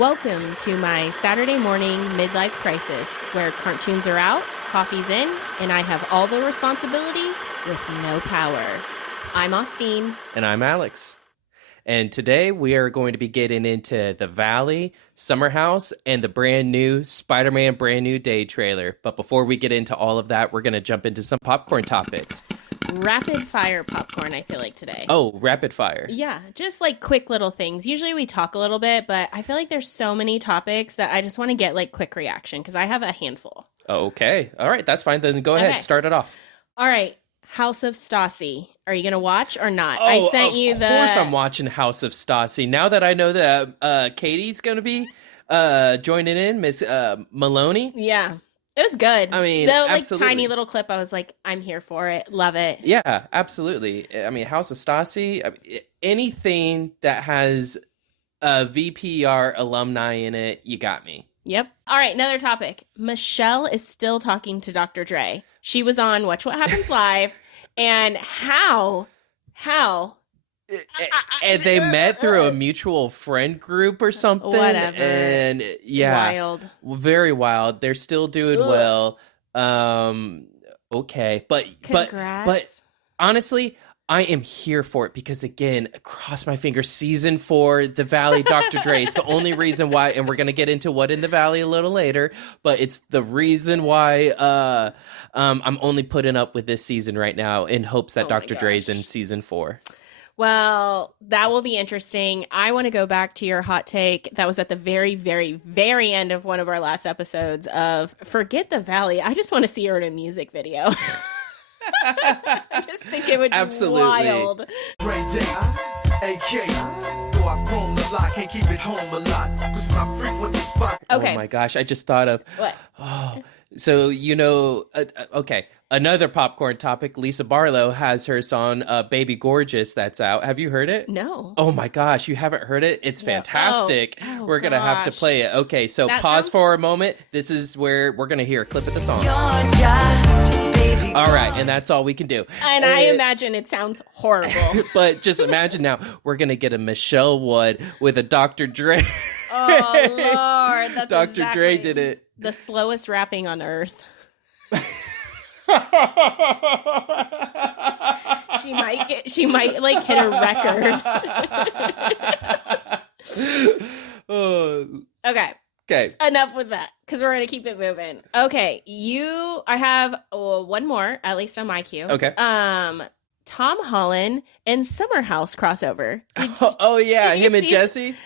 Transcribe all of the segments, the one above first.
Welcome to my Saturday morning midlife crisis where cartoons are out, coffee's in, and I have all the responsibility with no power. I'm Austine. And I'm Alex. And today we are going to be getting into The Valley, Summer House, and the brand new Spider-Man Brand New Day trailer. But before we get into all of that, we're going to jump into some popcorn topics. Rapid fire popcorn, I feel like today. Oh, rapid fire. Yeah, just like quick little things. Usually we talk a little bit, but I feel like there's so many topics that I just want to get like quick reaction because I have a handful. Okay. All right. That's fine. Then go ahead. Start it off. All right. House of Stassi. Are you going to watch or not? I sent you the... Of course I'm watching House of Stassi. Now that I know that Katie's going to be joining in, Miss Maloney. Yeah. It was good. I mean, the like absolutely. tiny little clip, I was like, I'm here for it. Love it. Yeah, absolutely. I mean, House of Stassi, anything that has a VPR alumni in it, you got me. Yep. All right, another topic. Michelle is still talking to Dr. Dre. She was on Watch What Happens Live, and how? And they met through a mutual friend group or something. Whatever. And yeah. Wild. Very wild. They're still doing well. Okay. Congrats. But honestly, I am here for it because, again, cross my fingers, season 4, The Valley, Dr. Dre. It's the only reason why, and we're going to get into what in The Valley a little later, but it's the reason why I'm only putting up with this season right now in hopes that Dr. Dre's in season 4. Well, that will be interesting. I want to go back to your hot take that was at the very, very, very end of one of our last episodes of forget the Valley. I just want to see her in a music video. I just think it would be wild. Okay. Oh my gosh, I just thought of... What? Oh, so, okay, another popcorn topic. Lisa Barlow has her song Baby Gorgeous that's out. Have you heard it? No. Oh my gosh, you haven't heard it? It's fantastic. Oh, we're going to have to play it. Okay, so pause for a moment. This is where we're going to hear a clip of the song. You're just baby. All right, and that's all we can do. And I imagine it sounds horrible. But just imagine now, we're going to get a Michelle Wood with a Dr. Dre. Oh, Lord. That's Dr. Dre did it. The slowest rapping on earth. She might like hit a record. Okay. Enough with that, because we're gonna keep it moving. Okay, I have one more, at least on my queue. Okay. Tom Holland and Summer House crossover. Him and Jesse.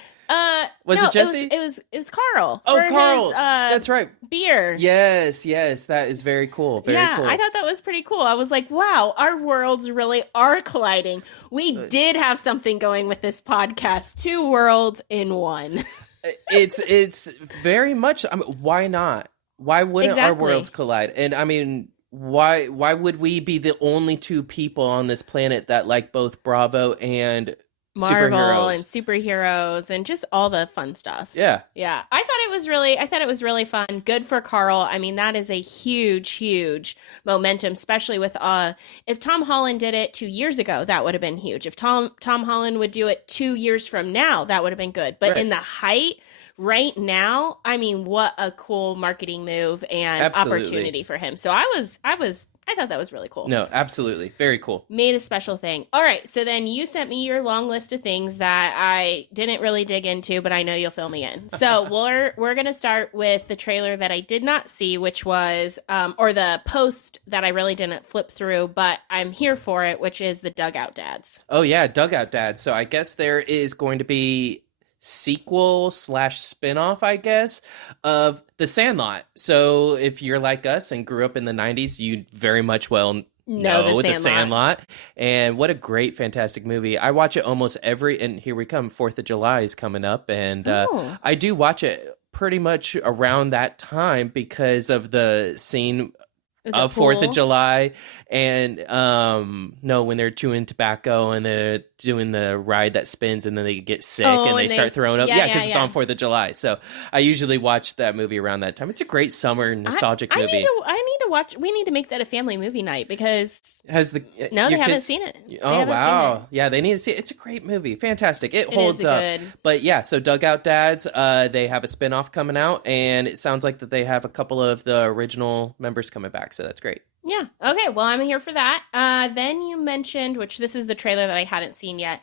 Was it Jesse? It was Carl. Oh, for Carl. his, that's right. Beer. Yes, that is very cool. Very cool. I thought that was pretty cool. I was like, wow, our worlds really are colliding. We did have something going with this podcast. 2 worlds in one. It's very much. I mean, why not? Why wouldn't our worlds collide? And I mean, why would we be the only 2 people on this planet that like both Bravo and Marvel superheroes and superheroes and just all the fun stuff. Yeah. I thought it was really fun. Good for Carl. I mean, that is a huge momentum, especially with if Tom Holland did it 2 years ago, that would have been huge. If Tom Holland would do it 2 years from now, that would have been good. But in the height right now, I mean, what a cool marketing move and opportunity for him. So I thought that was really cool. No, absolutely. Very cool. Made a special thing. All right. So then you sent me your long list of things that I didn't really dig into, but I know you'll fill me in. So we're going to start with the trailer that I did not see, which was, or the post that I really didn't flip through, but I'm here for it, which is the Dugout Dads. Oh yeah. Dugout Dads. So I guess there is going to be sequel / spinoff, I guess, of The Sandlot. So if you're like us and grew up in the 90s, you very much well know The Sandlot. And what a great, fantastic movie. I watch it almost and here we come, 4th of July is coming up, and I do watch it pretty much around that time because of the scene The 4th of pool? July, and no, when they're chewing tobacco and they're doing the ride that spins, and then they get sick Oh, and they and start throwing up. yeah, Yeah, yeah, because it's yeah. on 4th of July. So I usually watch that movie around that time. It's a great summer nostalgic I movie. need to watch. We need to make that a family movie night because Has the no, your they haven't kids- seen it. They Oh haven't seen wow, it. yeah, they need to see it. It's a great movie, fantastic. It It holds is up. good. But yeah, so Dugout Dads, they have a spin-off coming out, and it sounds like that they have a couple of the original members coming back, so that's great. Yeah. Okay. Well, I'm here for that. Then you mentioned, which this is the trailer that I hadn't seen yet.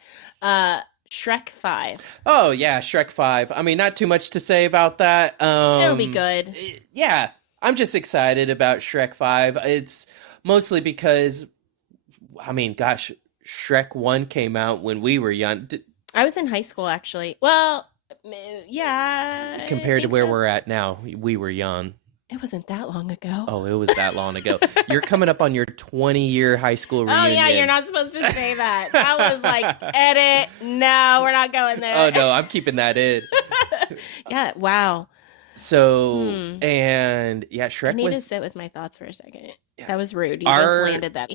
Shrek 5. Oh yeah, Shrek 5. I mean, not too much to say about that. It'll be good. Yeah, I'm just excited about Shrek 5. It's mostly because, I mean, gosh, Shrek 1 came out when we were young. I was in high school actually. Well, yeah. I Compared to think where so. we're at now, we were young. It wasn't that long ago. Oh, it was that long ago. You're coming up on your 20-year high school reunion. Oh yeah, you're not supposed to say that. That was like edit. No, we're not going there. Oh no, I'm keeping that in. Yeah. Wow. So, and yeah, I Shrek need to was sit with my thoughts for a second. That was rude. You Our- just landed that.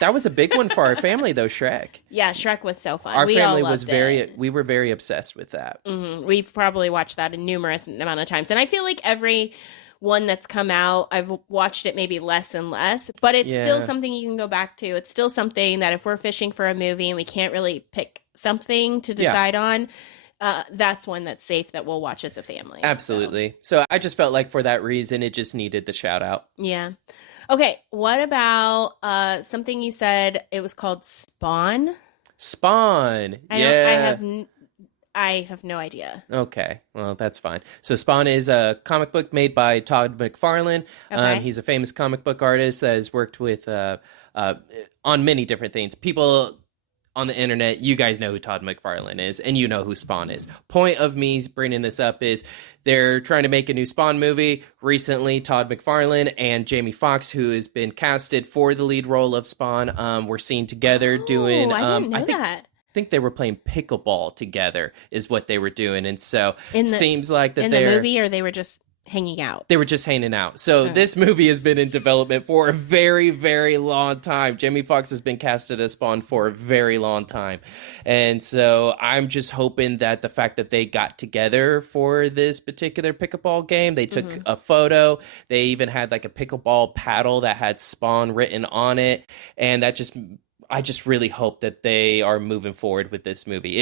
that was a big one for our family though, Shrek. Yeah, Shrek was so fun. Our we family all was loved very it. we were very obsessed with that. We've probably watched that a numerous amount of times, and I feel like every one that's come out, I've watched it maybe less and less, but it's still Yeah. something you can go back to. It's still something that if we're fishing for a movie and we can't really pick something to decide on, that's one that's safe that we'll watch as a family. Absolutely. So I just felt like for that reason it just needed the shout out. So, yeah. Okay. What about something you said? It was called Spawn. Spawn. I have no idea. Okay, well, that's fine. So Spawn is a comic book made by Todd McFarlane. Okay. He's a famous comic book artist that has worked with on many different things. People on the internet, you guys know who Todd McFarlane is, and you know who Spawn is. Point of me bringing this up is they're trying to make a new Spawn movie. Recently, Todd McFarlane and Jamie Foxx, who has been casted for the lead role of Spawn, were seen together doing. I didn't know I think they were playing pickleball together is what they were doing, and so In the- seems like that In the movie, or they were just hanging out? they were just hanging out. So this movie has been in development for a very, very long time. Jamie Foxx has been casted as Spawn for a very long time. And so I'm just hoping that the fact that they got together for this particular pickleball game, they took a photo. They even had like a pickleball paddle that had Spawn written on it. And that just, I just really hope that they are moving forward with this movie.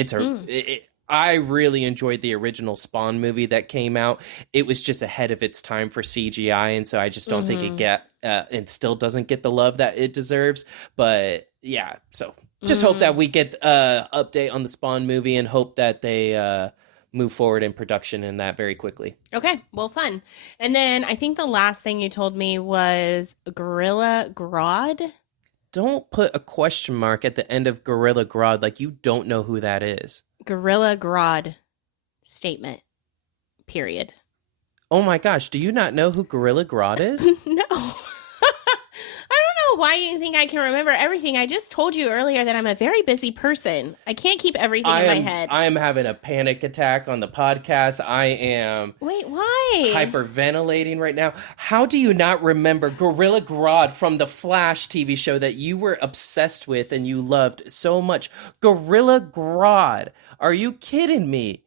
I really enjoyed the original Spawn movie that came out. It was just ahead of its time for CGI, and so I just don't think it still doesn't get the love that it deserves. But yeah, so just hope that we get update on the Spawn movie, and hope that they move forward in production in that very quickly. Okay, well, fun. And then I think the last thing you told me was Gorilla Grodd. Don't put a question mark at the end of Gorilla Grodd like you don't know who that is. Gorilla Grodd statement. Period. Oh my gosh, do you not know who Gorilla Grodd is? No. I don't know why you think I can remember everything. I just told you earlier that I'm a very busy person. I can't keep everything in my head. I am having a panic attack on the podcast. I am Wait, why? hyperventilating right now. How do you not remember Gorilla Grodd from the Flash TV show that you were obsessed with and you loved so much? Gorilla Grodd. Are you kidding me?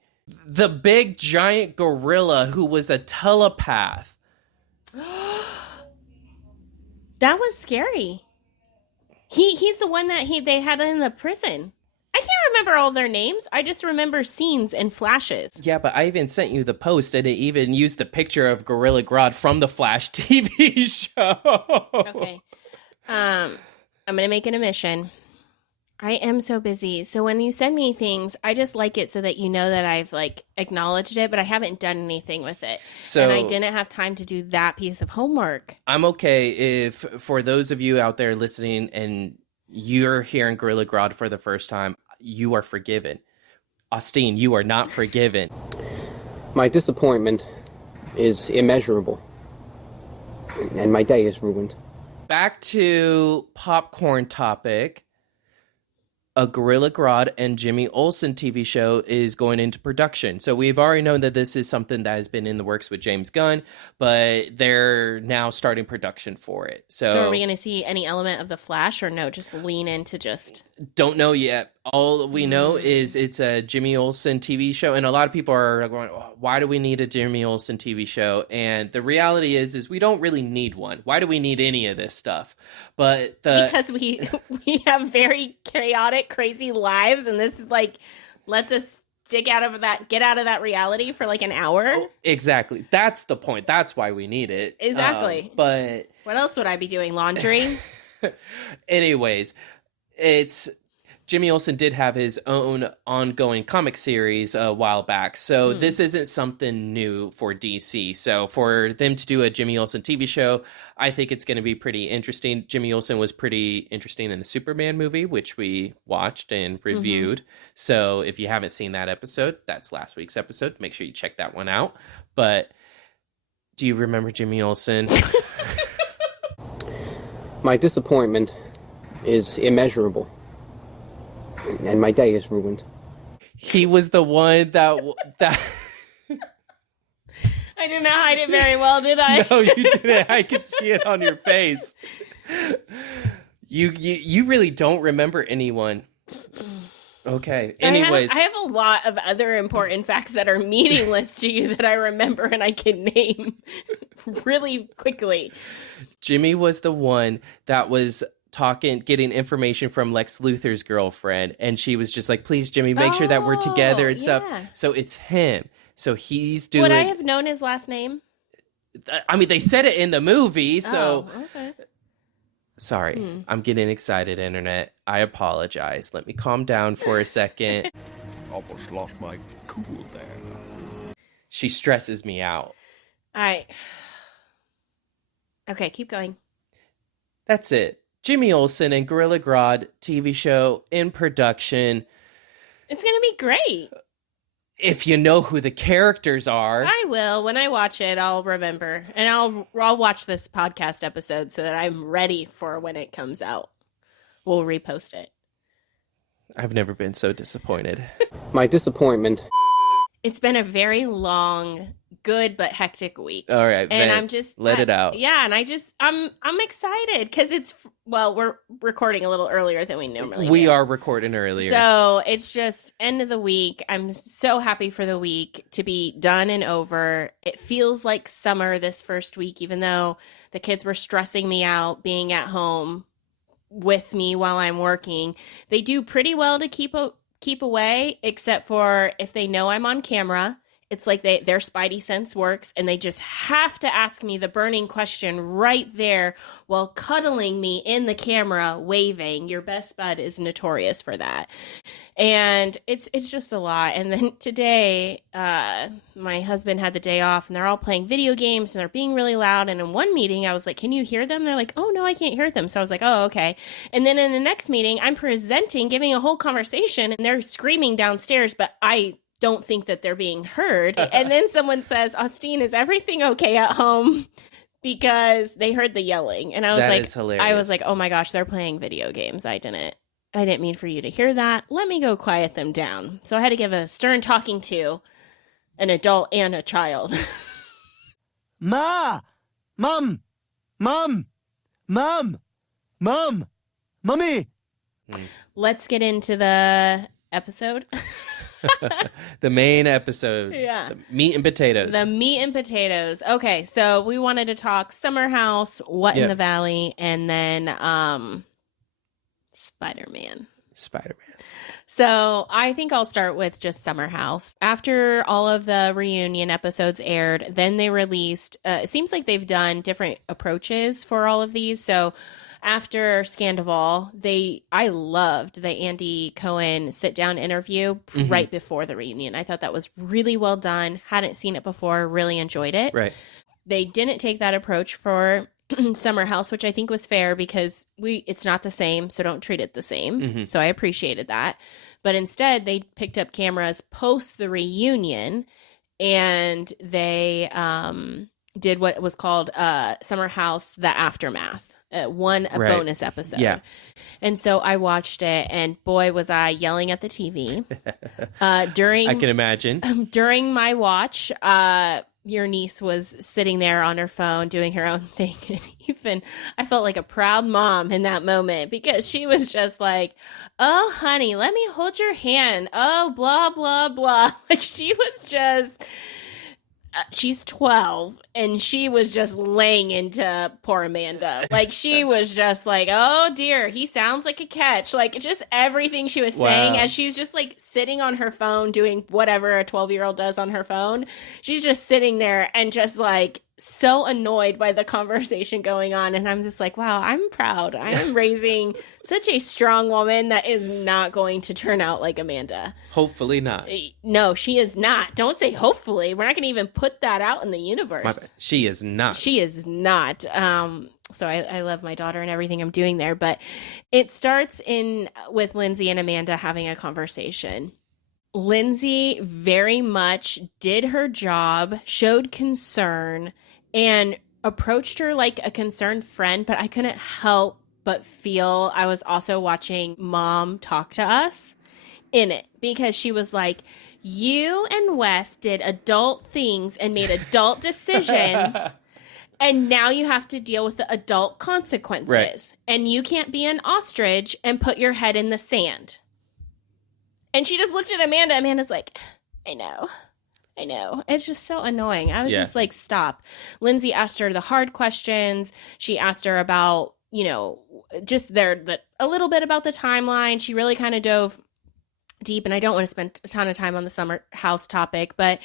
The big giant gorilla who was a telepath. That was scary. He's the one that they had in the prison. I can't remember all their names. I just remember scenes and flashes. Yeah, but I even sent you the post, and it even used the picture of Gorilla Grodd from the Flash TV show. Okay. I'm gonna make an admission. I am so busy. So when you send me things, I just like it so that you know that I've like acknowledged it, but I haven't done anything with it. So and I didn't have time to do that piece of homework. I'm okay if, for those of you out there listening and you're hearing Gorilla Grodd for the first time, you are forgiven. Austin, you are not forgiven. My disappointment is immeasurable, and my day is ruined. Back to popcorn topic. a Gorilla Grodd and Jimmy Olsen TV show is going into production. So we've already known that this is something that has been in the works with James Gunn, but they're now starting production for it. So are we going to see any element of the Flash, or no, just lean into just... Don't know yet. All we know is it's a Jimmy Olsen TV show, and a lot of people are going, "Oh, why do we need a Jimmy Olsen TV show?" And the reality is we don't really need one. Why do we need any of this stuff? But because we have very chaotic, crazy lives, and this is like lets us get out of that reality for like an hour. Exactly. That's the point. That's why we need it. Exactly. But what else would I be doing? Laundry? Anyways, it's Jimmy Olsen did have his own ongoing comic series a while back, so this isn't something new for DC. So for them to do a Jimmy Olsen TV show, I think it's going to be pretty interesting. Jimmy Olsen was pretty interesting in the Superman movie, which we watched and reviewed. So if you haven't seen that episode, that's last week's episode. Make sure you check that one out. But do you remember Jimmy Olsen? My disappointment is immeasurable, and my day is ruined. He was the one that I did not hide it very well, did I? No, you didn't. I could see it on your face. You really don't remember anyone. Okay. Anyways, I have a lot of other important facts that are meaningless to you that I remember and I can name really quickly. Jimmy was the one that was getting information from Lex Luthor's girlfriend, and she was just like, "Please, Jimmy, make sure that we're together and stuff." So it's him. So he's doing. Would I have known his last name? I mean, they said it in the movie, so. Oh, okay. Sorry, I'm getting excited, internet. I apologize. Let me calm down for a second. Almost lost my cool there. She stresses me out. Okay, keep going. That's it. Jimmy Olsen and Gorilla Grodd TV show in production. It's going to be great. If you know who the characters are. I will. When I watch it, I'll remember. And I'll watch this podcast episode so that I'm ready for when it comes out. We'll repost it. I've never been so disappointed. My disappointment. It's been a very long, good but hectic week. All right, and man, I'm just let it out. Yeah, and I'm excited because we're recording a little earlier than we normally do. We are recording earlier, so it's just end of the week. I'm so happy for the week to be done and over. It feels like summer this first week, even though the kids were stressing me out being at home with me while I'm working. They do pretty well to keep away, except for if they know I'm on camera. It's like their spidey sense works, and they just have to ask me the burning question right there while cuddling me in the camera, waving. Your best bud is notorious for that. And it's just a lot. And then today, my husband had the day off, and they're all playing video games, and they're being really loud. And in one meeting, I was like, "Can you hear them?" They're like, "Oh, no, I can't hear them." So I was like, "Oh, okay." And then in the next meeting, I'm presenting, giving a whole conversation, and they're screaming downstairs, but I don't think that they're being heard. And then someone says, "Austine, is everything okay at home?" Because they heard the yelling. And I was That is hilarious. "Oh my gosh, they're playing video games. I didn't mean for you to hear that. Let me go quiet them down." So I had to give a stern talking to an adult and a child. Ma! Mom! Mom! Mom! Mom! Mommy! Let's get into the episode. The main episode. Yeah. The meat and potatoes. The meat and potatoes. Okay, so we wanted to talk Summer House, What in Yep. the Valley, and then Spider-Man. Spider-Man. So I think I'll start with just Summer House. After all of the reunion episodes aired, then they released, it seems like they've done different approaches for all of these. So after Scandival, I loved the Andy Cohen sit-down interview right before the reunion. I thought that was really well done. Hadn't seen it before, really enjoyed it. Right. They didn't take that approach for Summer House, which I think was fair because it's not the same, so don't treat it the same. So I appreciated that. But instead, they picked up cameras post the reunion, and they did what was called Summer House: The Aftermath. one a Right. bonus episode. Yeah. And so I watched it, and boy, was I yelling at the TV. During I can imagine. during my watch, your niece was sitting there on her phone doing her own thing. And even I felt like a proud mom in that moment because she was just like, oh, honey, let me hold your hand. Oh, blah, blah, blah. Like she was just, she's 12 and she was just laying into poor Amanda. Like she was just like, oh dear, he sounds like a catch. Like just everything she was saying Wow. as she's just like sitting on her phone doing whatever a 12-year-old does on her phone. She's just sitting there and just like so annoyed by the conversation going on. And I'm just like, wow, I'm proud. I am raising such a strong woman that is not going to turn out like Amanda. Hopefully not. No, she is not. Don't say hopefully. We're not going to even put that out in the universe. My bad. She is not. She is not. So I love my daughter and everything I'm doing there. But it starts with Lindsay and Amanda having a conversation. Lindsay very much did her job, showed concern, and approached her like a concerned friend, but I couldn't help but feel I was also watching Mom talk to us in it because she was like, you and Wes did adult things and made adult decisions. And now you have to deal with the adult consequences. Right. And you can't be an ostrich and put your head in the sand. And she just looked at Amanda. Amanda's like, I know. It's just so annoying. I was Yeah. just like, stop. Lindsay asked her the hard questions. She asked her about, just a little bit about the timeline. She really kind of dove deep. And I don't want to spend a ton of time on the summer house topic, but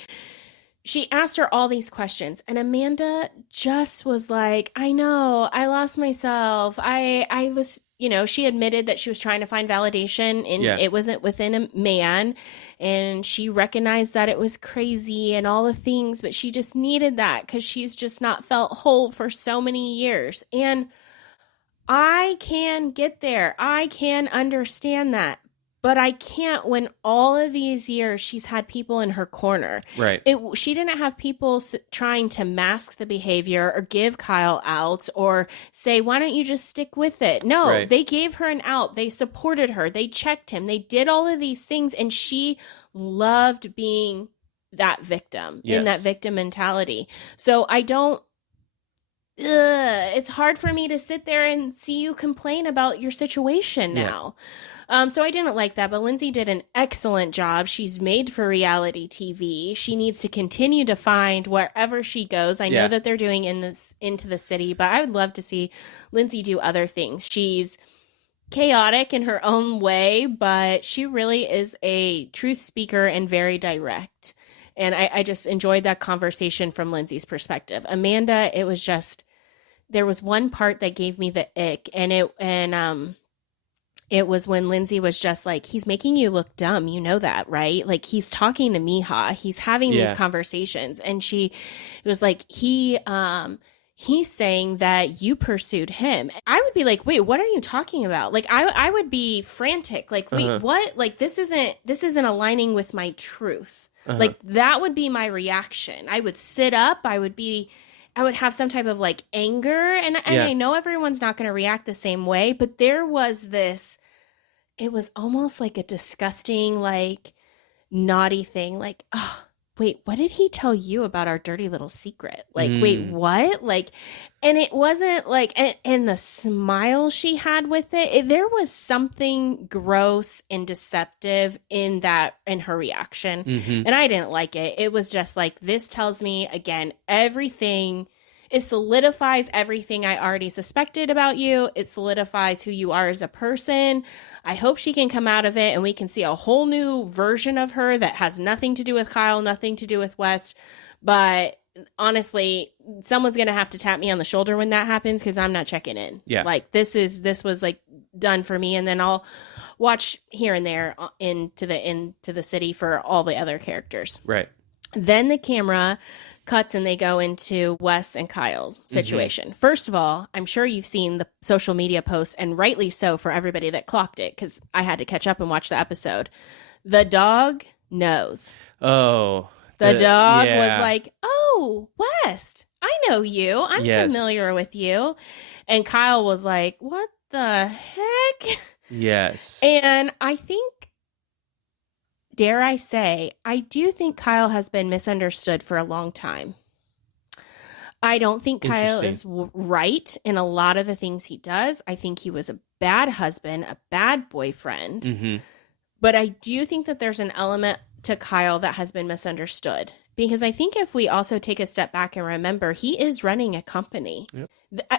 she asked her all these questions. And Amanda just was like, I know, I lost myself. I was, she admitted that she was trying to find validation and it wasn't within a man. And she recognized that it was crazy and all the things, but she just needed that because she's just not felt whole for so many years. And I can get there. I can understand that. But I can't when all of these years she's had people in her corner. Right. She didn't have people trying to mask the behavior or give Kyle outs or say, why don't you just stick with it? No, Right. They gave her an out. They supported her. They checked him. They did all of these things. And she loved being that victim in that Yes. victim mentality. So it's hard for me to sit there and see you complain about your situation now. So I didn't like that, but Lindsay did an excellent job. She's made for reality TV. She needs to continue to find wherever she goes. I know that they're doing Into the City, but I would love to see Lindsay do other things. She's chaotic in her own way, but she really is a truth speaker and very direct. And I just enjoyed that conversation from Lindsay's perspective. Amanda, it was just, there was one part that gave me the ick, and it was when Lindsay was just like, he's making you look dumb. You know that, right? Like he's talking to Miha. He's having these conversations. And she was like, he's saying that you pursued him. I would be like, wait, what are you talking about? Like I would be frantic. Like, wait, what? Like this isn't aligning with my truth. Like that would be my reaction. I would sit up. I would have some type of like anger. And I know everyone's not going to react the same way, but there was this, it was almost like a disgusting, like naughty thing. Like, oh, wait, what did he tell you about our dirty little secret? Like, wait, what? Like, and it wasn't like, and the smile she had with it, there was something gross and deceptive in her reaction. Mm-hmm. And I didn't like it. It was just like, this tells me again, everything. It solidifies everything I already suspected about you. It solidifies who you are as a person. I hope she can come out of it and we can see a whole new version of her that has nothing to do with Kyle, nothing to do with West. But honestly, someone's going to have to tap me on the shoulder when that happens because I'm not checking in. Yeah. Like this was like done for me. And then I'll watch here and there into the city for all the other characters. Right. Then the camera cuts and they go into Wes and Kyle's situation. First of all, I'm sure you've seen the social media posts, and rightly so for everybody that clocked it, because I had to catch up and watch the episode. The dog knows. Oh. The dog was like, oh, oh, West, I know you. I'm Yes. familiar with you. And Kyle was like, what the heck? Yes. And I think, dare I say, I do think Kyle has been misunderstood for a long time. I don't think Kyle is right in a lot of the things he does. I think he was a bad husband, a bad boyfriend. Mm-hmm. But I do think that there's an element to Kyle that has been misunderstood. Because I think if we also take a step back and remember, he is running a company. Yep.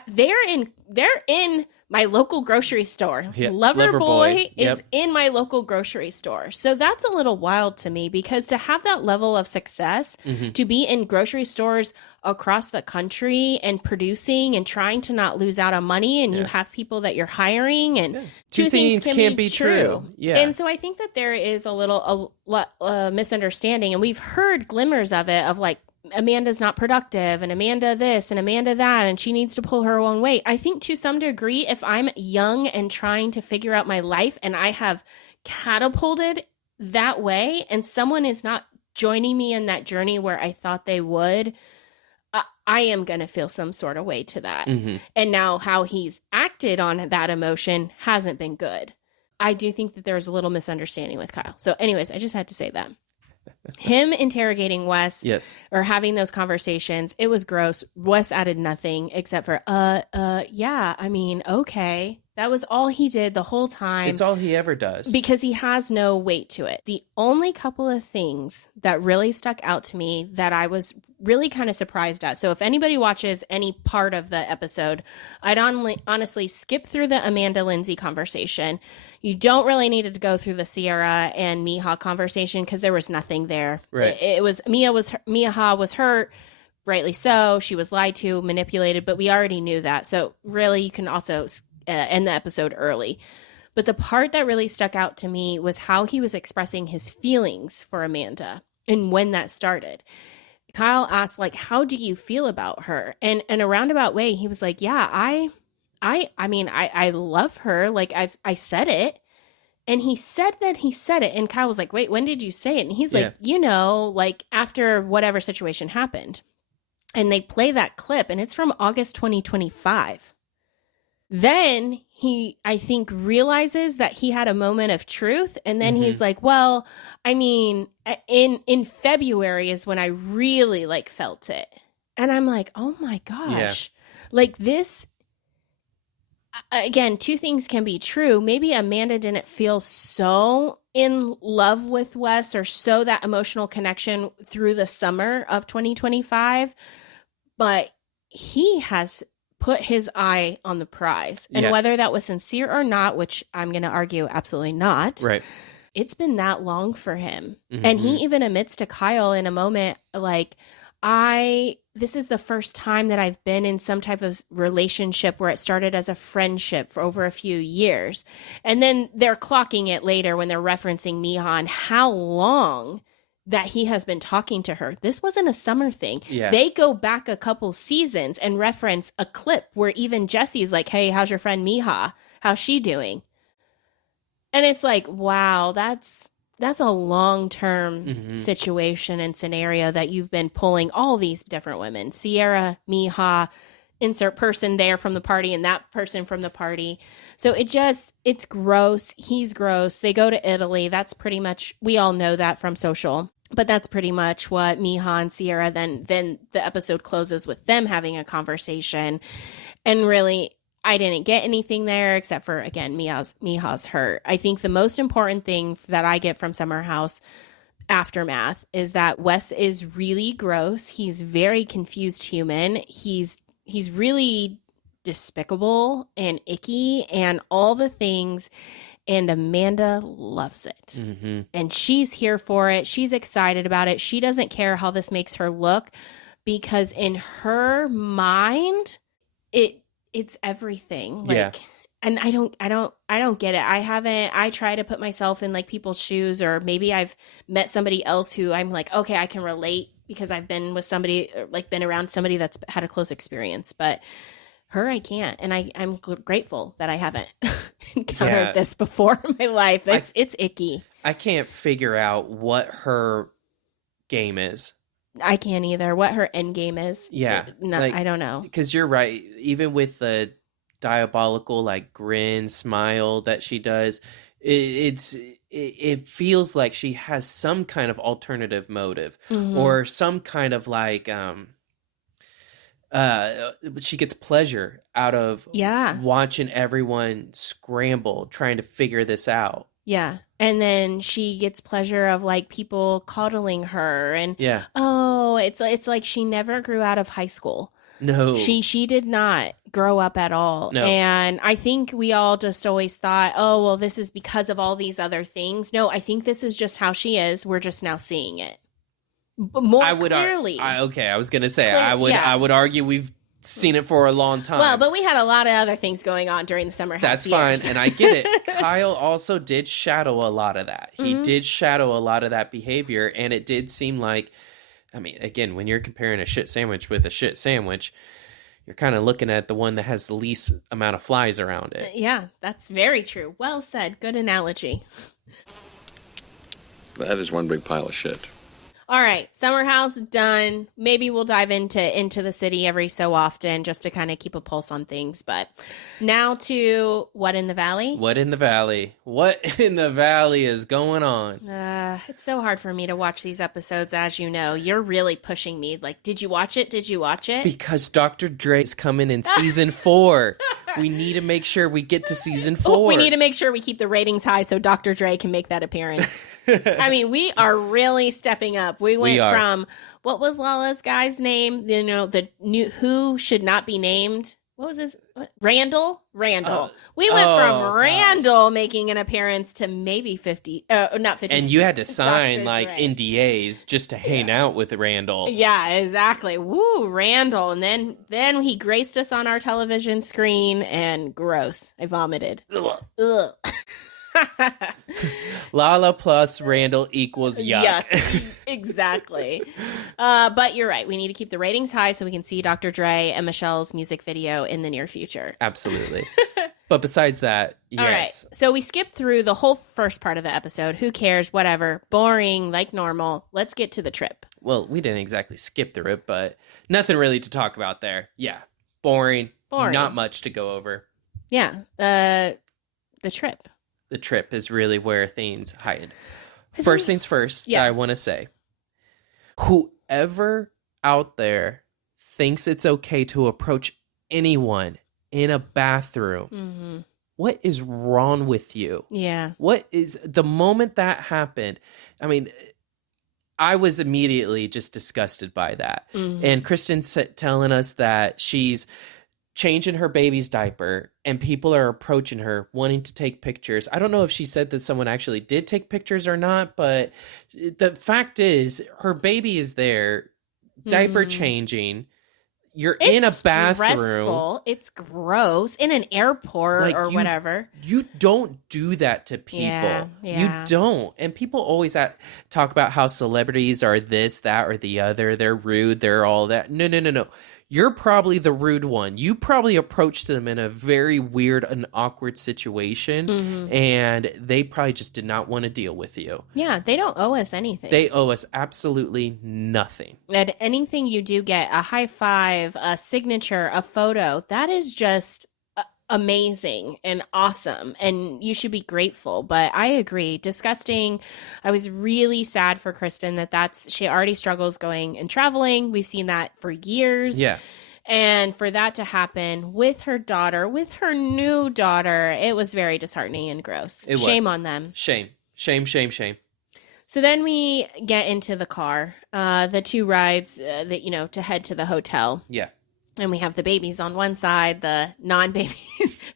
They're in my local grocery store. Yep. Loverboy is Yep. in my local grocery store. So that's a little wild to me, because to have that level of success, Mm-hmm. to be in grocery stores across the country and producing and trying to not lose out on money, and you have people that you're hiring, and Two things can't be true. Yeah. And so I think that there is a misunderstanding, and we've heard glimmers of it, of like, Amanda's not productive, and Amanda this and Amanda that, and she needs to pull her own weight. I think to some degree, if I'm young and trying to figure out my life and I have catapulted that way, and someone is not joining me in that journey where I thought they would, I am going to feel some sort of way to that. Mm-hmm. And now how he's acted on that emotion hasn't been good. I do think that there was a little misunderstanding with Kyle. So anyways, I just had to say that. Him interrogating Wes, Yes. or having those conversations, it was gross. Wes added nothing except for, yeah, I mean, okay. That was all he did the whole time. It's all he ever does. Because he has no weight to it. The only couple of things that really stuck out to me that I was really kind of surprised at. So if anybody watches any part of the episode, I'd honestly skip through the Amanda Lindsay conversation. You don't really need to go through the Sierra and Miha conversation, because there was nothing there. Right. It was Miha was hurt, rightly so. She was lied to, manipulated, but we already knew that. So really, you can also end the episode early. But the part that really stuck out to me was how he was expressing his feelings for Amanda and when that started. Kyle asked, like, how do you feel about her? And in a roundabout way, he was like, yeah, I mean, I love her. Like, I said it. And he said that he said it. And Kyle was like, wait, when did you say it? And he's like, like after whatever situation happened. And they play that clip, and it's from August 2025. Then he, I think, realizes that he had a moment of truth. And then he's like, well, I mean, in February is when I really like felt it. And I'm like, oh my gosh, like this. Again, two things can be true. Maybe Amanda didn't feel so in love with Wes, or so that emotional connection through the summer of 2025, but he has put his eye on the prize. And whether that was sincere or not, which I'm going to argue absolutely not, Right. It's been that long for him. Mm-hmm. And he even admits to Kyle in a moment, like, this is the first time that I've been in some type of relationship where it started as a friendship for over a few years. And then they're clocking it later when they're referencing Miha and how long that he has been talking to her. This wasn't a summer thing. Yeah. They go back a couple seasons and reference a clip where even Jesse's like, hey, how's your friend Miha? How's she doing? And it's like, wow, that's a long-term situation and scenario that you've been pulling all these different women. Sierra, Miha, insert person there from the party and that person from the party. So it's gross. He's gross. They go to Italy. That's pretty much, we all know that from Social. But that's pretty much what Miha and Sierra, then the episode closes with them having a conversation. And really, I didn't get anything there except for, again, Miha's hurt. I think the most important thing that I get from Summer House aftermath is that Wes is really gross. He's very confused human. He's really despicable and icky and all the things. And Amanda loves it. Mm-hmm. And she's here for it. She's excited about it. She doesn't care how this makes her look, because in her mind, it's everything. Like, Yeah. And I don't get it. I try to put myself in like people's shoes, or maybe I've met somebody else who I'm like, okay, I can relate because I've been with somebody, like been around somebody that's had a close experience, but her, I can't. And I'm grateful that I haven't encountered this before in my life. It's icky. I can't figure out what her game is. I can't either. What her end game is. Yeah, No, like- I don't know. Because you're right. Even with the diabolical like grin, smile that she does, it feels like she has some kind of alternative motive Mhm. or some kind of like she gets pleasure out of Yeah. watching everyone scramble trying to figure this out. Yeah. And then she gets pleasure of like people coddling her and Yeah. oh, it's like she never grew out of high school. No. She did not grow up at all. No. And I think we all just always thought, oh, well, this is because of all these other things. No, I think this is just how she is. We're just now seeing it. More I would clearly. okay, I was gonna say Clear- yeah. I would argue we've seen it for a long time. Well, but we had a lot of other things going on during the summer house That's fine, years. and I get it. Kyle also did shadow a lot of that. He Mhm. did shadow a lot of that behavior, and it did seem like, I mean, again, when you're comparing a shit sandwich with a shit sandwich, you're kind of looking at the one that has the least amount of flies around it. Yeah, that's very true. Well said. Good analogy. That is one big pile of shit. All right, summer house done. Maybe we'll dive into the city every so often just to kind of keep a pulse on things. But now to What in the Valley? What in the valley? What in the valley is going on? It's so hard for me to watch these episodes, as you know. You're really pushing me. Like, did you watch it? Did you watch it? Because Dr. Dre's coming in season 4. We need to make sure we get to season 4. Oh, we need to make sure we keep the ratings high so Dr. Dre can make that appearance. I mean, we are really stepping up. We went are. from what was Lala's guy's name? You know, the new who should not be named. What was his? Randall. We went oh, from gosh. Randall making an appearance to maybe 50. Not 50. And you had to sign Dr. like Dre. NDAs just to hang out with Randall. Yeah, exactly. Woo, Randall. And then he graced us on our television screen and gross. I vomited. Ugh. Lala plus Randall equals yuck. Exactly. But you're right. We need to keep the ratings high so we can see Dr. Dre and Michelle's music video in the near future. Absolutely. But besides that, All right. yes. So we skipped through the whole first part of the episode. Who cares? Whatever. Boring, like normal. Let's get to the trip. Well, we didn't exactly skip through it, but nothing really to talk about there. Yeah. Boring. Boring. Not much to go over. Yeah. The trip. The trip is really where things hide. First things first, Yeah. I want to say, whoever out there thinks it's okay to approach anyone in a bathroom, Mm-hmm. what is wrong with you? Yeah. What is the moment that happened? I mean, I was immediately just disgusted by that. Mhm. And Kristen telling us that she's changing her baby's diaper and people are approaching her wanting to take pictures. I don't know if she said that someone actually did take pictures or not, but the fact is her baby is there, diaper Mhm. changing. You're in a bathroom. Stressful. It's gross in an airport Like, or you- whatever. You don't do that to people. Yeah, yeah. You don't. And people always talk about how celebrities are this, that, or the other. They're rude. They're all that. No. You're probably the rude one. You probably approached them in a very weird and awkward situation, Mhm. and they probably just did not want to deal with you. Yeah, they don't owe us anything. They owe us absolutely nothing. And anything you do get, a high five, a signature, a photo, that is just amazing and awesome. And you should be grateful. But I agree. Disgusting. I was really sad for Kristen she already struggles going and traveling. We've seen that for years. Yeah. And for that to happen with her daughter, with her new daughter, it was very disheartening and gross. It was. Shame on them. Shame. So then we get into the car, the 2 rides to head to the hotel. Yeah. And we have the babies on one side, the non-baby,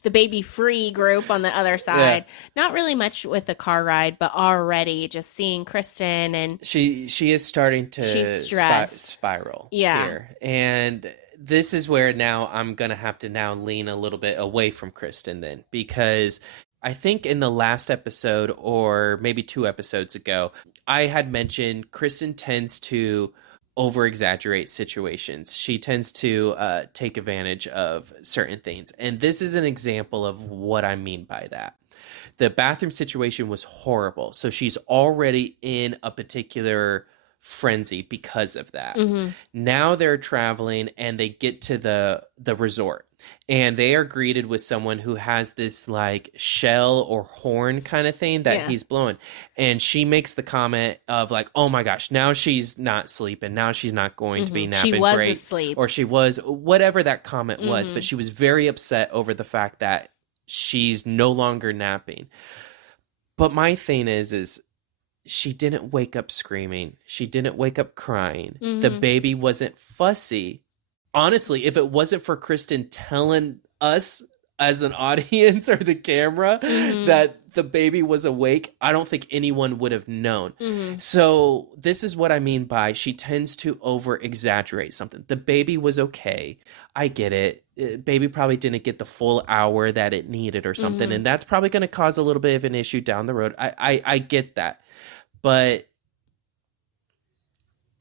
the baby-free group on the other side. Not really much with the car ride, but already just seeing Kristen and She is starting to She's stressed. spiral Yeah. here. And this is where now I'm going to have to now lean a little bit away from Kristen then, because I think in the last episode or maybe 2 episodes ago, I had mentioned Kristen tends to over-exaggerate situations. She tends to take advantage of certain things. And this is an example of what I mean by that. The bathroom situation was horrible. So she's already in a particular frenzy because of that. Mm-hmm. Now they're traveling and they get to the resort, and they are greeted with someone who has this like shell or horn kind of thing that Yeah. he's blowing. And she makes the comment of like, oh my gosh, now she's not sleeping. Now she's not going to be napping She was great. asleep. Or she was, whatever that comment was, Mm-hmm. but she was very upset over the fact that she's no longer napping. But my thing is she didn't wake up screaming. She didn't wake up crying. The Mhm. baby wasn't fussy. Honestly, if it wasn't for Kristen telling us as an audience or the camera Mhm. that the baby was awake, I don't think anyone would have known. Mhm. So this is what I mean by she tends to over exaggerate something. The baby was okay. I get it. Baby probably didn't get the full hour that it needed or something. Mhm. And that's probably going to cause a little bit of an issue down the road. I get that. But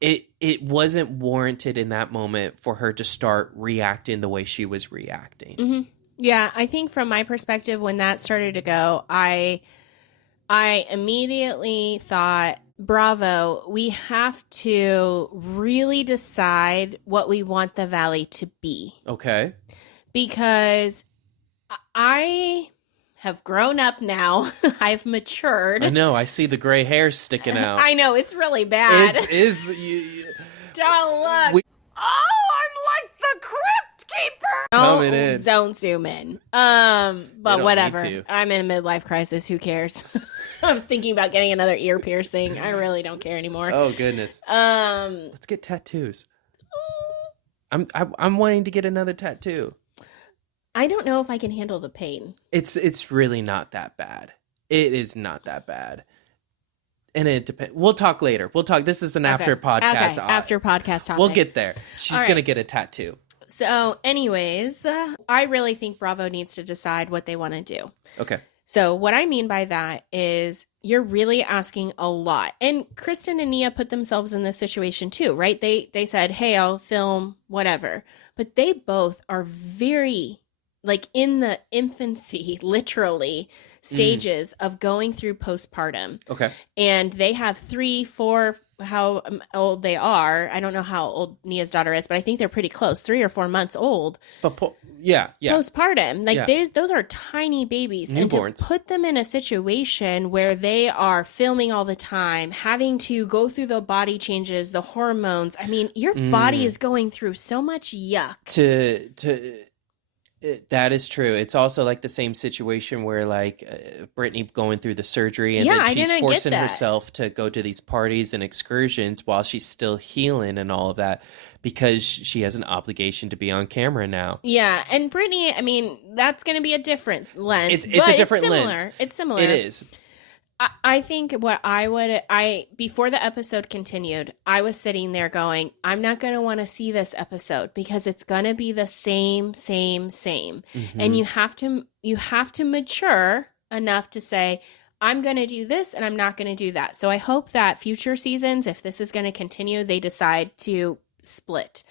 it wasn't warranted in that moment for her to start reacting the way she was reacting. Mm-hmm. Yeah, I think from my perspective, when that started to go, I immediately thought, bravo, we have to really decide what we want the valley to be. Okay. Because I have grown up now. I've matured. I know. I see the gray hair sticking out. I know, it's really bad. You, Don't look. We- I'm like the crypt keeper. Coming in. Don't zoom in. don't But need whatever. to. I'm in a midlife crisis. Who cares? I was thinking about getting another ear piercing. I really don't care anymore. oh goodness. Let's get tattoos. I'm wanting to get another tattoo. I don't know if I can handle the pain. It's really not that bad. It is not that bad. And it depends. We'll talk later. We'll talk. This is an after podcast. Okay, after podcast topic. We'll get there. She's All right. going to get a tattoo. So, anyways, I really think Bravo needs to decide what they want to do. Okay. So, what I mean by that is you're really asking a lot. And Kristen and Nia put themselves in this situation too, right? They said, "Hey, I'll film whatever." But they both are very like in the infancy, literally, stages of going through postpartum. Okay. And they have 3, 4, how old they are. I don't know how old Nia's daughter is, but I think they're pretty close, 3 or 4 months old. But yeah. Postpartum. Like Yeah. those are tiny babies. And Newborns. to put them in a situation where they are filming all the time, having to go through the body changes, the hormones. I mean, your body is going through so much yuck. That is true. It's also like the same situation where like Brittany going through the surgery and Yeah, then I she's didn't get forcing that. herself to go to these parties and excursions while she's still healing and all of that because she has an obligation to be on camera now. Yeah, and Brittany, I mean, that's going to be a different lens. It's but a different similar. lens. It's similar. It is. I think what before the episode continued, I was sitting there going, I'm not going to want to see this episode because it's going to be the same. Mm-hmm. And you have to mature enough to say, I'm going to do this and I'm not going to do that. So I hope that future seasons, if this is going to continue, they decide to split.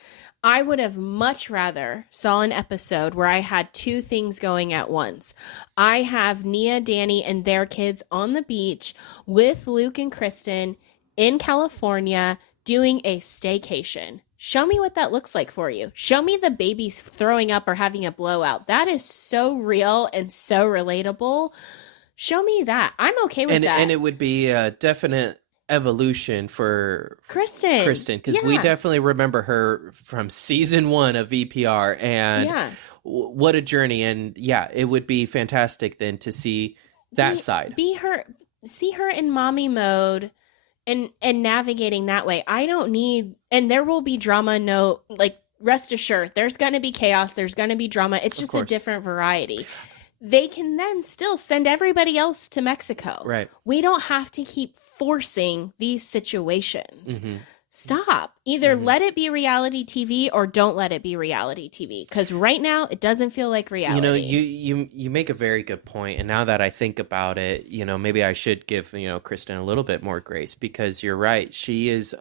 I would have much rather saw an episode where I had 2 things going at once. I have Nia, Danny, and their kids on the beach with Luke and Kristen in California doing a staycation. Show me what that looks like for you. Show me the babies throwing up or having a blowout. That is so real and so relatable. Show me that. I'm okay with that. And it would be a definite evolution for Kristen, because we Yeah. definitely remember her from season 1 of VPR and Yeah. what a journey. And yeah, it would be fantastic then to see that side. See her in mommy mode and navigating that way. I don't need, and there will be drama. No, like rest assured, there's going to be chaos. There's going to be drama. It's just a course. different variety. They can then still send everybody else to Mexico. Right. We don't have to keep forcing these situations. Mhm. Stop. Either let it be reality TV or don't let it be reality TV. Because right now it doesn't feel like reality. You know, you make a very good point. And now that I think about it, you know, maybe I should give, you know, Kristen a little bit more grace because you're right. She is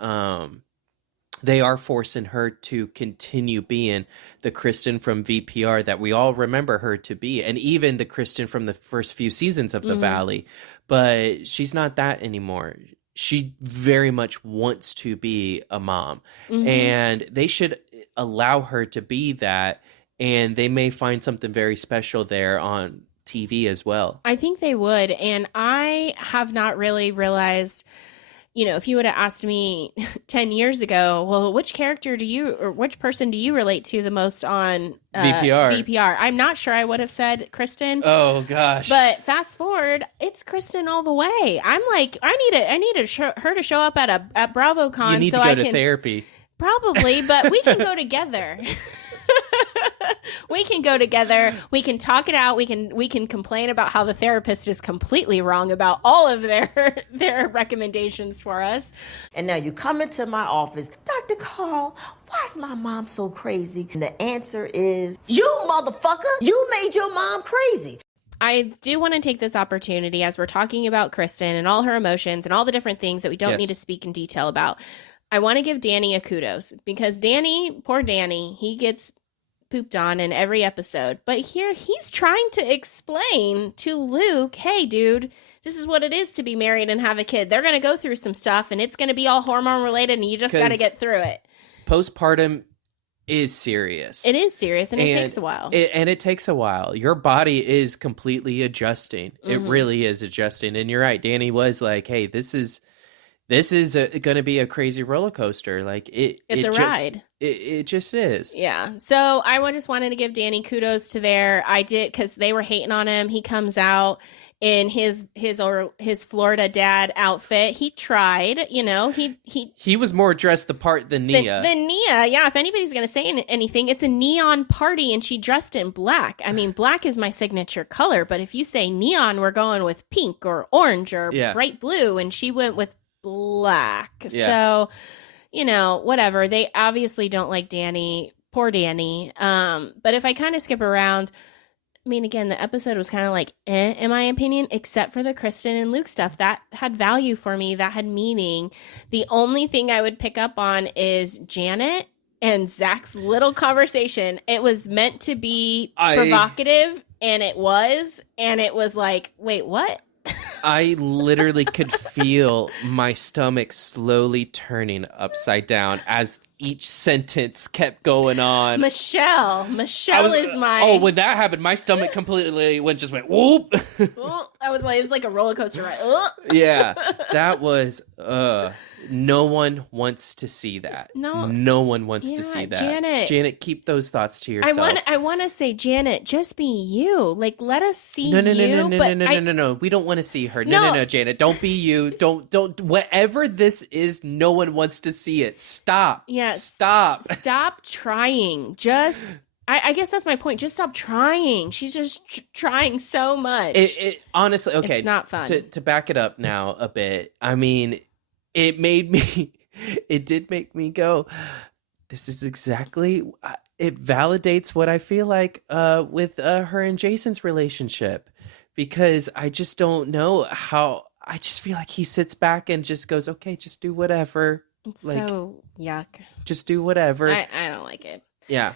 they are forcing her to continue being the Kristen from VPR that we all remember her to be, and even the Kristen from the first few seasons of The Valley. But she's not that anymore. she very much wants to be a mom, Mhm. and they should allow her to be that, and they may find something very special there on TV as well. I think they would. And I have not really realized, if you would have asked me 10 years ago, well, which character or which person do you relate to the most on VPR? I'm not sure I would have said Kristen. Oh gosh. But fast forward, it's Kristen all the way. I'm like, I need her to show up at BravoCon you need so to go I to can therapy. probably, but we can go together. We can go together. We can talk it out. We can complain about how the therapist is completely wrong about all of their recommendations for us. And now you come into my office, Dr. Carl, why is my mom so crazy? And the answer is, you motherfucker, you made your mom crazy. I do want to take this opportunity as we're talking about Kristen and all her emotions and all the different things that we don't Yes. need to speak in detail about. I want to give Danny a kudos because poor Danny, he gets pooped on in every episode. But here he's trying to explain to Luke, hey, dude, this is what it is to be married and have a kid. They're going to go through some stuff and it's going to be all hormone related and you just got to 'Cause get through it. Postpartum is serious. It is serious and it takes a while. It takes a while. Your body is completely adjusting. It really is adjusting. And you're right. Danny was like, hey, this is going to be a crazy roller coaster. Like it's a ride. It just is. Yeah. So I just wanted to give Danny kudos to I did, because they were hating on him. He comes out in his Florida dad outfit. He tried, He was more dressed the part than Nia. Than Nia. Yeah. If anybody's going to say anything, it's a neon party and she dressed in black. I mean, black is my signature color, but if you say neon, we're going with pink or orange or bright blue. And she went with black. Yeah. So, whatever. They obviously don't like Danny. Poor Danny. But if I kind of skip around, I mean, again, the episode was kind of like, in my opinion, except for the Kristen and Luke stuff. That had value for me. That had meaning. The only thing I would pick up on is Janet and Zach's little conversation. It was meant to be provocative, and it was like, wait, what? I literally could feel my stomach slowly turning upside down as each sentence kept going on. Michelle is my... Oh, when that happened, my stomach completely just went, whoop. Oh, it was like a roller coaster ride. Oh. Yeah, that was... No one wants to see that. No one wants to see that. Janet, keep those thoughts to yourself. I want to say, Janet, just be you. Like, let us see no. you. We don't want to see her. No, Janet, don't be you. Don't. Whatever this is, no one wants to see it. Stop. Yes. Stop. Stop trying. Just... I guess that's my point. Just stop trying. She's just trying so much. It honestly, okay. It's not fun. To back it up now a bit, I mean... It did make me go, this is exactly, it validates what I feel like with her and Jason's relationship, because I just don't know how, I just feel like he sits back and just goes, okay, just do whatever. It's so yuck. Just do whatever. I don't like it. Yeah.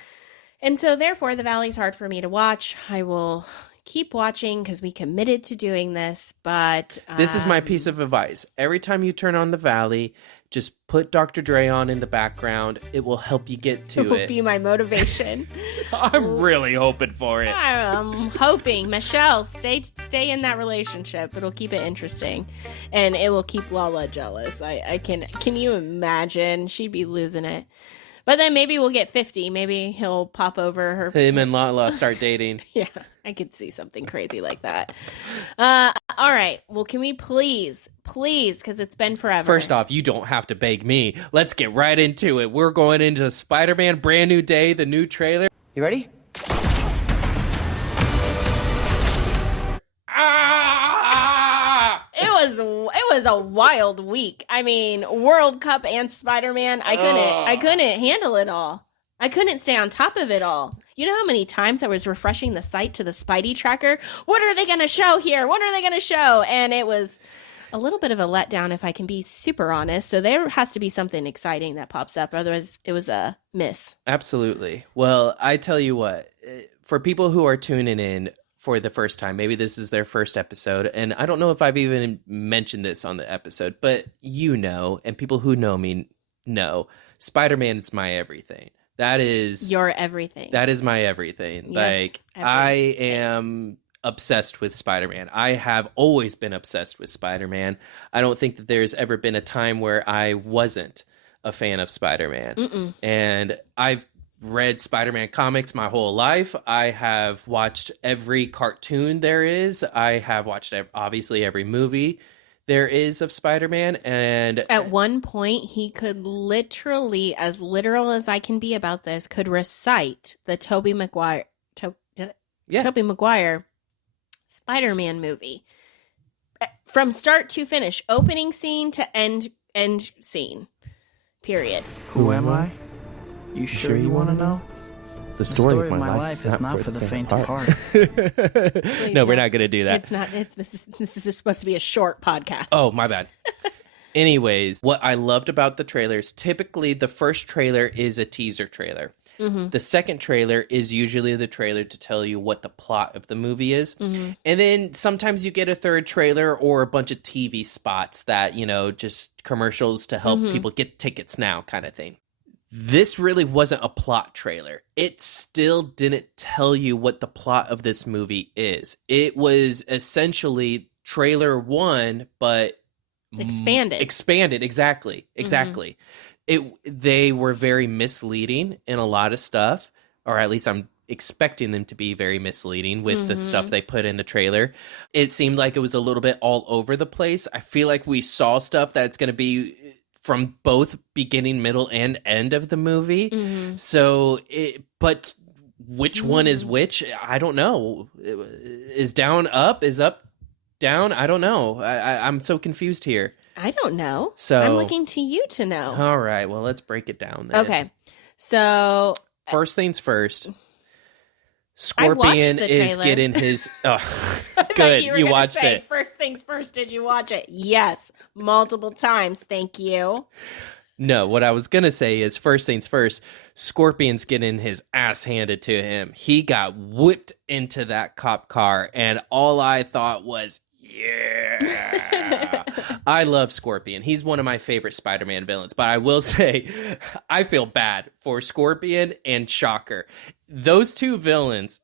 And so therefore the Valley's hard for me to watch. I will keep watching because we committed to doing this, but this is my piece of advice. Every time you turn on the Valley, just put Dr. Dre on in the background. It will help you get to it. Will it. Be my motivation. I'm really hoping for it. I'm hoping. Michelle, stay in that relationship. It'll keep it interesting, and it will keep Lala jealous. Can you imagine? She'd be losing it. But then maybe we'll get 50. Maybe he'll pop over her. Him and Lala start dating. Yeah, I could see something crazy like that. All right. Well, can we please, because it's been forever. First off, you don't have to beg me. Let's get right into it. We're going into Spider-Man Brand New Day, the new trailer. You ready? It was a wild week. I mean, World Cup and Spider-Man. I couldn't handle it all. I couldn't stay on top of it all. You know how many times I was refreshing the site to the Spidey tracker? What are they going to show here? What are they going to show? And it was a little bit of a letdown, if I can be super honest. So there has to be something exciting that pops up. Otherwise, it was a miss. Absolutely. Well, I tell you what, for people who are tuning in for the first time, maybe this is their first episode, and I don't know if I've even mentioned this on the episode, but and people who know me know, Spider-Man is my everything. That is Your everything. That is my everything. Yes, like, I am obsessed with Spider-Man. I have always been obsessed with Spider-Man. I don't think that there's ever been a time where I wasn't a fan of Spider-Man. And I've read Spider-Man comics my whole life. I have watched every cartoon there is. I have watched obviously every movie there is of Spider-Man. And at one point, he could literally, as literal as I can be about this, could recite the Tobey Maguire Spider-Man movie from start to finish, opening scene to end scene, period. Who am I? You sure you want to know? The story of my life is not for the faint of heart. No, we're not going to do that. It's not. This is supposed to be a short podcast. Oh, my bad. Anyways, what I loved about the trailers, typically the first trailer is a teaser trailer. The second trailer is usually the trailer to tell you what the plot of the movie is. And then sometimes you get a third trailer or a bunch of TV spots that, just commercials to help people get tickets now kind of thing. This really wasn't a plot trailer. It still didn't tell you what the plot of this movie is. It was essentially trailer 1, but expanded. Exactly. They were very misleading in a lot of stuff, or at least I'm expecting them to be very misleading with the stuff they put in the trailer. It seemed like it was a little bit all over the place. I feel like we saw stuff that's going to be from both beginning, middle, and end of the movie. So, but which one is which? I don't know. Is down up? Is up down? I don't know. I'm so confused here. I don't know. So I'm looking to you to know. All right. Well, let's break it down then. Okay. So first things first. Scorpion is getting his. Oh, good. You watched it. First things first. Did you watch it? Yes, multiple times. Thank you. No, what I was gonna say is first things first. Scorpion's getting his ass handed to him. He got whipped into that cop car, and all I thought was, yeah. I love Scorpion. He's one of my favorite Spider-Man villains. But I will say, I feel bad for Scorpion and Shocker. Those two villains,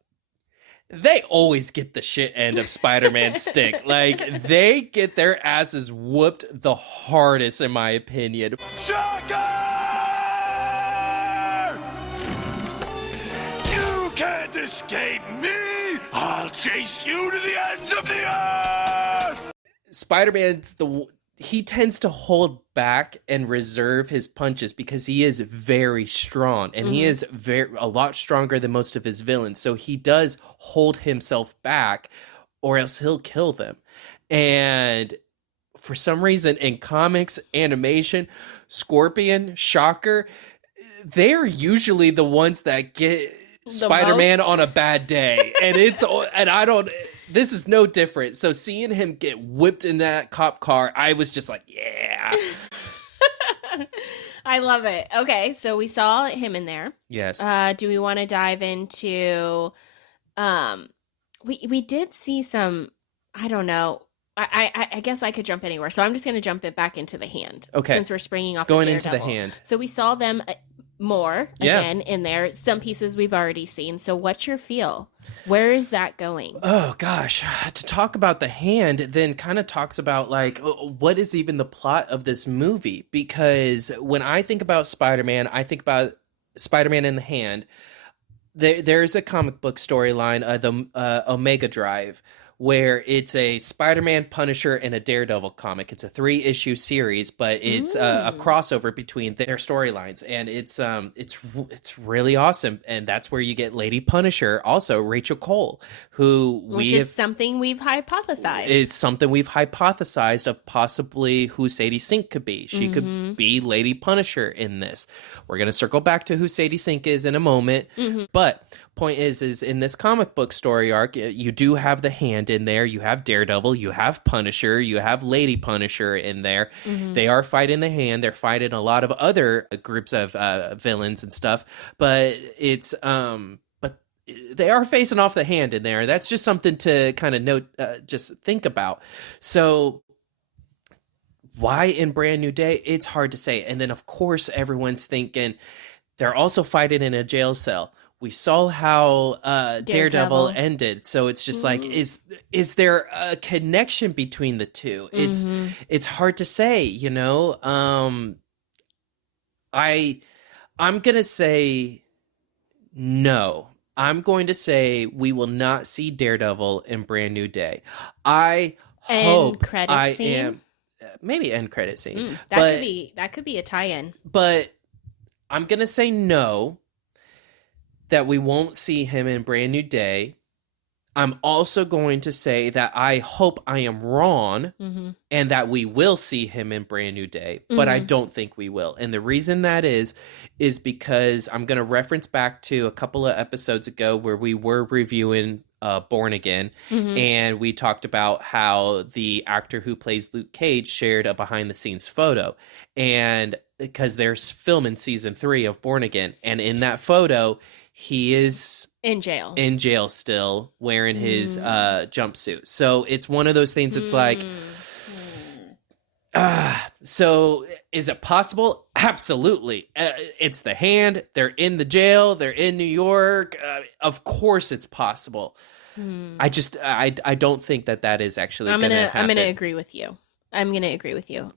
they always get the shit end of Spider-Man's stick. Like, they get their asses whooped the hardest, in my opinion. Shocker! You can't escape me! I'll chase you to the ends of the earth! Spider-Man's he tends to hold back and reserve his punches because he is very strong, and he is a lot stronger than most of his villains. So he does hold himself back, or else he'll kill them. And for some reason, in comics, animation, Scorpion, Shocker, they're usually the ones that get Spider-Man on a bad day, and I don't. This is no different. So seeing him get whipped in that cop car, I was just like, yeah. I love it. Okay, so we saw him in there. Yes. Do we want to dive into? We did see some. I don't know. I guess I could jump anywhere. So I'm just going to jump it back into the hand. Okay. Since we're springing off going of into the hand. So we saw them more again in there. Some pieces we've already seen. So what's your feel? Where is that going? Oh gosh, to talk about the hand then kind of talks about like what is even the plot of this movie, because when I think about Spider-Man, I think about Spider-Man in the hand. There's a comic book storyline, the Omega Drive, where it's a Spider-Man, Punisher, and a Daredevil comic. It's a 3-issue series, but it's a crossover between their storylines, and it's really awesome. And that's where you get Lady Punisher, also Rachel Cole, which is something we've hypothesized. It's something we've hypothesized of possibly who Sadie Sink could be. She could be Lady Punisher in this. We're gonna circle back to who Sadie Sink is in a moment, but point is in this comic book story arc, you do have the hand in there. You have Daredevil, you have Punisher, you have Lady Punisher in there. They are fighting the hand. They're fighting a lot of other groups of villains and stuff. But it's but they are facing off the hand in there. That's just something to kind of note, just think about. So why in Brand New Day? It's hard to say. And then, of course, everyone's thinking they're also fighting in a jail cell. We saw how Daredevil ended. So it's just like, is there a connection between the two? It's hard to say, you know? I'm going to say no. I'm going to say we will not see Daredevil in Brand New Day. I hope I am. Maybe end credit scene. That could be a tie-in. But I'm going to say no, that we won't see him in Brand New Day. I'm also going to say that I hope I am wrong and that we will see him in Brand New Day, but I don't think we will. And the reason that is because I'm going to reference back to a couple of episodes ago where we were reviewing Born Again, and we talked about how the actor who plays Luke Cage shared a behind-the-scenes photo. And because there's filming season 3 of Born Again, and in that photo, he is in jail still, wearing his jumpsuit. So it's one of those things. It's like, so is it possible? Absolutely. It's the hand. They're in the jail. They're in New York. Of course, it's possible. I don't think that is actually going to happen. I'm gonna agree with you.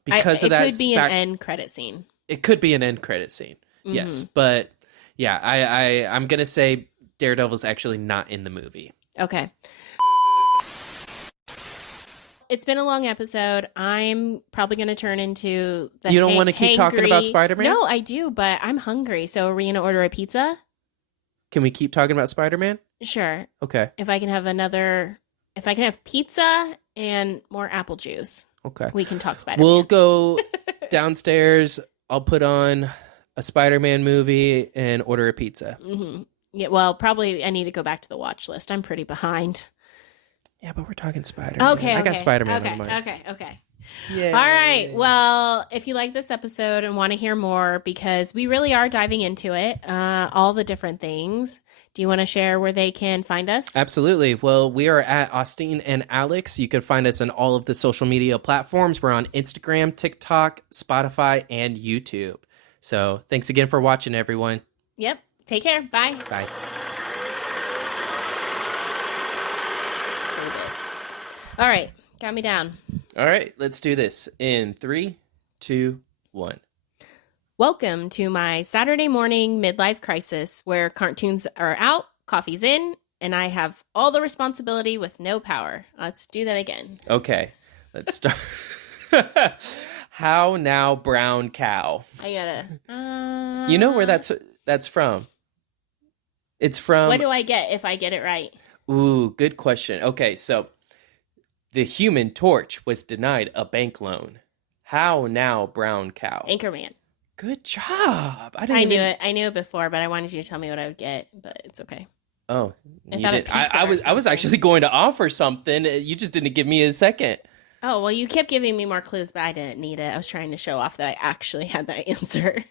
Because of that, it could be an end credit scene. It could be an end credit scene. Yes, but. Yeah, I'm going to say Daredevil's actually not in the movie. Okay. It's been a long episode. I'm probably going to turn into the You don't want to keep talking about Spider-Man? No, I do, but I'm hungry. So are we going to order a pizza? Can we keep talking about Spider-Man? Sure. Okay. If I can have pizza and more apple juice. Okay. We can talk Spider-Man. We'll go downstairs. I'll put on a Spider-Man movie and order a pizza. Yeah, well, probably I need to go back to the watch list. I'm pretty behind. Yeah, but we're talking Spider-Man. Okay. I got Spider-Man on mind. Okay. Yay. All right. Well, if you like this episode and want to hear more, because we really are diving into it, all the different things, do you want to share where they can find us? Absolutely. Well, we are at Austin and Alex. You can find us on all of the social media platforms. We're on Instagram, TikTok, Spotify, and YouTube. So thanks again for watching, everyone. Yep. Take care. Bye. Bye. All right. Got me down. All right. Let's do this in 3, 2, 1. Welcome to my Saturday morning midlife crisis where cartoons are out, coffee's in, and I have all the responsibility with no power. Let's do that again. Okay. Let's start. How now, brown cow? I gotta. You know where that's from? It's from. What do I get if I get it right? Ooh, good question. Okay, so the Human Torch was denied a bank loan. How now, brown cow? Anchorman. Good job. I knew it. I knew it before, but I wanted you to tell me what I would get. But it's okay. Oh, I thought did. I was actually going to offer something. You just didn't give me a second. Oh, well, you kept giving me more clues, but I didn't need it. I was trying to show off that I actually had that answer.